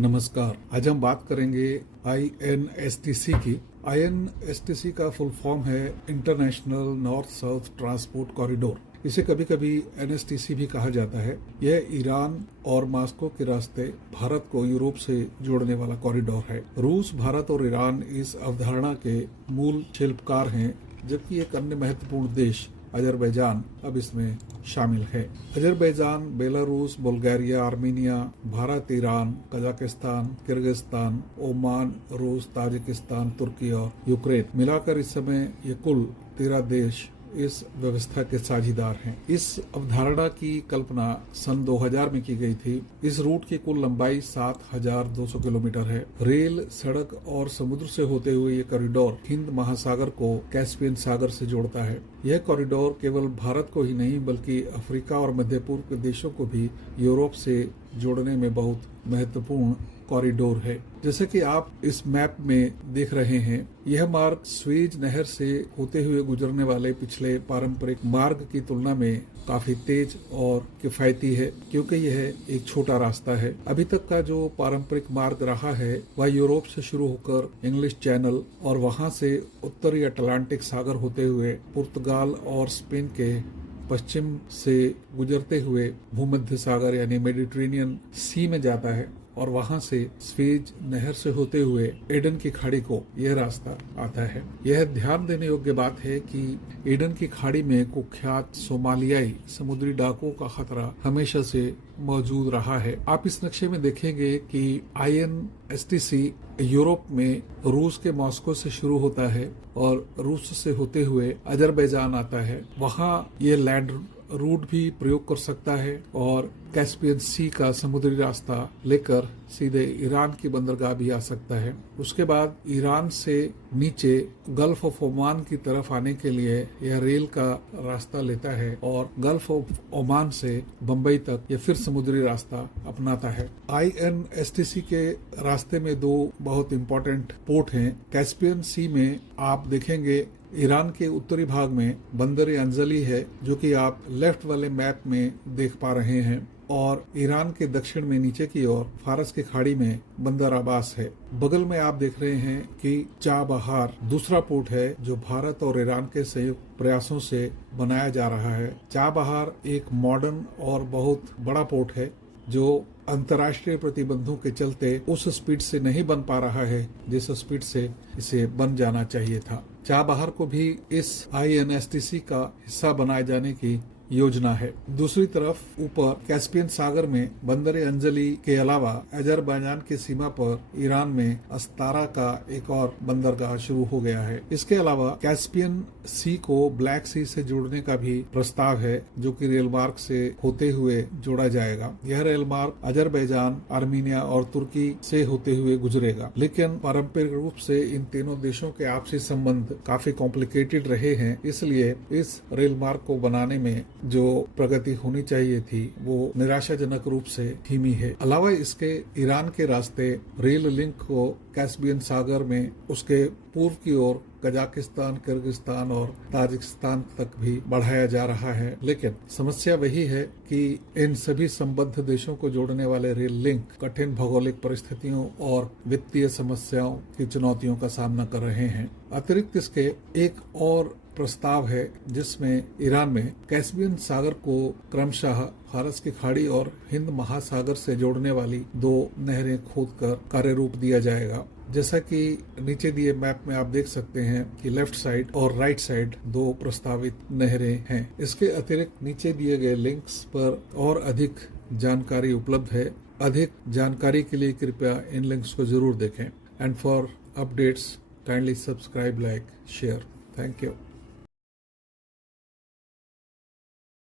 नमस्कार। आज हम बात करेंगे INSTC की। INSTC का फुल फॉर्म है international north south transport corridor. इसे कभी कभी NSTC भी कहा जाता है। यह ईरान और मॉस्को के रास्ते भारत को यूरोप से जोड़ने वाला कॉरिडोर है। रूस, भारत और ईरान इस अवधारणा के मूल शिल्पकार हैं, जबकि एक अन्य महत्वपूर्ण देश अजरबैजान अब इसमें शामिल है। Azerbaijan, Belarus, Bulgaria, Armenia, Bharat, Iran, Kazakhstan, Kyrgyzstan, Oman, रूस, ताजिकिस्तान, तुर्की और यूक्रेन मिलाकर इस समय ये कुल 13 देश इस व्यवस्था के साझीदार हैं। इस अवधारणा की कल्पना सन 2000 में की गई थी। इस रूट की कुल लंबाई 7200 किलोमीटर है। रेल, सड़क और समुद्र से होते हुए ये कॉरिडोर हिंद महासागर को कैस्पियन सागर से जोड़ता है। यह कॉरिडोर केवल भारत को ही नहीं बल्कि अफ्रीका और मध्य पूर्व के देशों को भी यूरोप से जोड़ने में बहुत महत्वपूर्ण कॉरिडोर है। जैसे कि आप इस मैप में देख रहे हैं, यह मार्ग स्वेज नहर से होते हुए गुजरने वाले पिछले पारंपरिक मार्ग की तुलना में काफी तेज और किफायती है, क्योंकि यह एक छोटा रास्ता है। अभी तक का जो पारंपरिक मार्ग रहा है वह यूरोप से शुरू होकर इंग्लिश चैनल और वहां से उत्तरी अटलांटिक सागर होते हुए पुर्तगाल और स्पेन के पश्चिम से गुजरते हुए भूमध्य सागर यानी मेडिटेरेनियन सी में जाता है और वहां से स्वेज नहर से होते हुए एडन की खाड़ी को यह रास्ता आता है। यह ध्यान देने योग्य बात है कि एडन की खाड़ी में कुख्यात सोमालियाई समुद्री डाकुओं का खतरा हमेशा से मौजूद रहा है। आप इस नक्शे में देखेंगे कि INSTC यूरोप में रूस के मॉस्को से शुरू होता है और रूस से होते हुए अजरबैजान आता है। वहाँ ये लैंड रूट भी प्रयोग कर सकता है और कैस्पियन सी का समुद्री रास्ता लेकर सीधे ईरान की बंदरगाह भी आ सकता है। उसके बाद ईरान से नीचे गल्फ ऑफ ओमान की तरफ आने के लिए यह रेल का रास्ता लेता है और गल्फ ऑफ ओमान से बंबई तक यह फिर समुद्री रास्ता अपनाता है। INSTC के रास्ते में दो बहुत इम्पोर्टेंट पोर्ट हैं। कैस्पियन सी में आप देखेंगे ईरान के उत्तरी भाग में बंदर अंजली है, जो कि आप लेफ्ट वाले मैप में देख पा रहे हैं, और ईरान के दक्षिण में नीचे की ओर फारस की खाड़ी में बंदर अब्बास है। बगल में आप देख रहे हैं कि चाबहार दूसरा पोर्ट है जो भारत और ईरान के संयुक्त प्रयासों से बनाया जा रहा है। चाबहार एक मॉडर्न और बहुत बड़ा पोर्ट है जो अंतर्राष्ट्रीय प्रतिबंधों के चलते उस स्पीड से नहीं बन पा रहा है जिस स्पीड से इसे बन जाना चाहिए था। चाबहार को भी इस INSTC का हिस्सा बनाए जाने की योजना है। दूसरी तरफ ऊपर कैस्पियन सागर में बंदर अंजली के अलावा अजरबैजान की सीमा पर ईरान में अस्तारा का एक और बंदरगाह शुरू हो गया है। इसके अलावा कैस्पियन सी को ब्लैक सी से जोड़ने का भी प्रस्ताव है, जो कि रेल मार्ग से होते हुए जोड़ा जाएगा। यह रेल मार्ग अजरबैजान, आर्मीनिया और तुर्की से होते हुए गुजरेगा। लेकिन पारंपरिक रूप से इन तीनों देशों के आपसी संबंध काफी कॉम्प्लिकेटेड रहे हैं, इसलिए इस रेल मार्ग को बनाने में जो प्रगति होनी चाहिए थी वो निराशाजनक रूप से धीमी है। अलावा इसके ईरान के रास्ते रेल लिंक को कैस्पियन सागर में उसके पूर्व की ओर कजाकिस्तान, किर्गिस्तान और ताजिकिस्तान तक भी बढ़ाया जा रहा है। लेकिन समस्या वही है कि इन सभी संबद्ध देशों को जोड़ने वाले रेल लिंक कठिन भौगोलिक परिस्थितियों और वित्तीय समस्याओं की चुनौतियों का सामना कर रहे हैं। अतिरिक्त इसके एक और प्रस्ताव है जिसमें ईरान में कैस्पियन सागर को क्रमशः फारस की खाड़ी और हिंद महासागर से जोड़ने वाली दो नहरें खोदकर कार्य रूप दिया जाएगा। जैसा कि नीचे दिए मैप में आप देख सकते हैं कि लेफ्ट साइड और राइट साइड दो प्रस्तावित नहरें हैं। इसके अतिरिक्त नीचे दिए गए लिंक्स पर और अधिक जानकारी उपलब्ध है। अधिक जानकारी के लिए कृपया इन लिंक्स को जरूर देखें। And for updates kindly subscribe, like, share. Thank you.